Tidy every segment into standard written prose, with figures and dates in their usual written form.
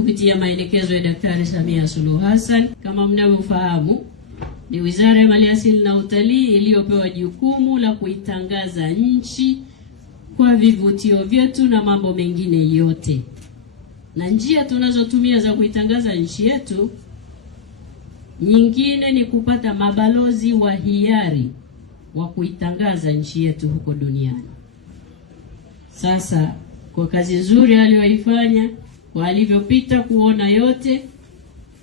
kupitia maelekezo ya Daktari Samia Suluhu Hassan. Kama mnavyofahamu, ni Wizara ya Maliasili na Utalii iliyopewa jukumu la kuitangaza nchi kwa vivutio vyetu na mambo mengine yote. Na njia tunazotumia za kuitangaza nchi yetu nyingine ni kupata mabalozi wa hiari wa kuitangaza nchi yetu huko duniani. Sasa kwa kazi nzuri aliyoifanya, kwa alivyopita kuona yote,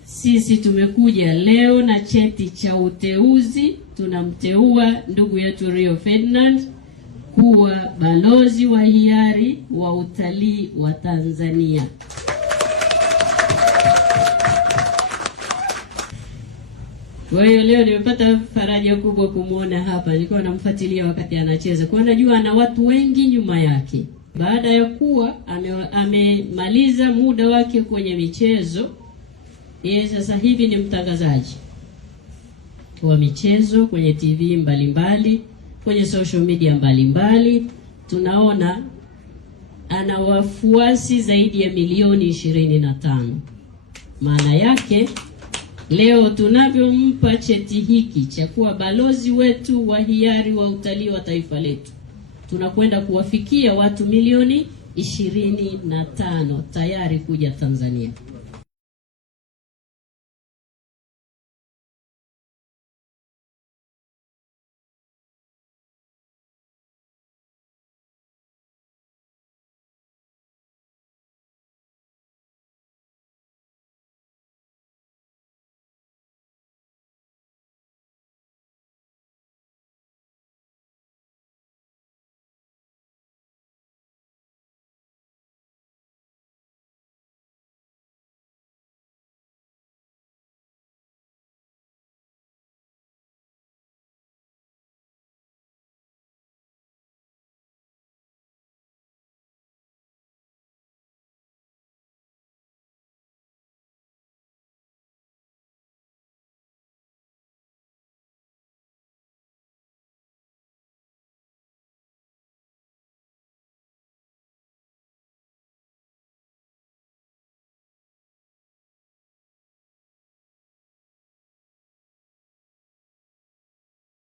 sisi tumekuja leo na cheti cha uteuzi. Tunamteua ndugu yetu Rio Ferdinand kuwa balozi wa hiari wa utalii wa Tanzania. Kwa hiyo leo nimepata faraja kubwa kumuona hapa. Nilikuwa namfuatilia wakati anacheza, kwa najua ana watu wengi nyuma yake. Baada ya kuwa amemaliza muda wake kwenye michezo, yeye sasa hivi ni mtangazaji wa michezo kwenye TV mbalimbali, kwenye social media mbalimbali. Tunaona ana wafuasi zaidi ya milioni 25. Maana yake leo tunavyompa cheti hiki cha kuwa balozi wetu wa hiari wa utalii wa taifa letu, tunakwenda kuwafikia watu milioni 25 tayari kuja Tanzania.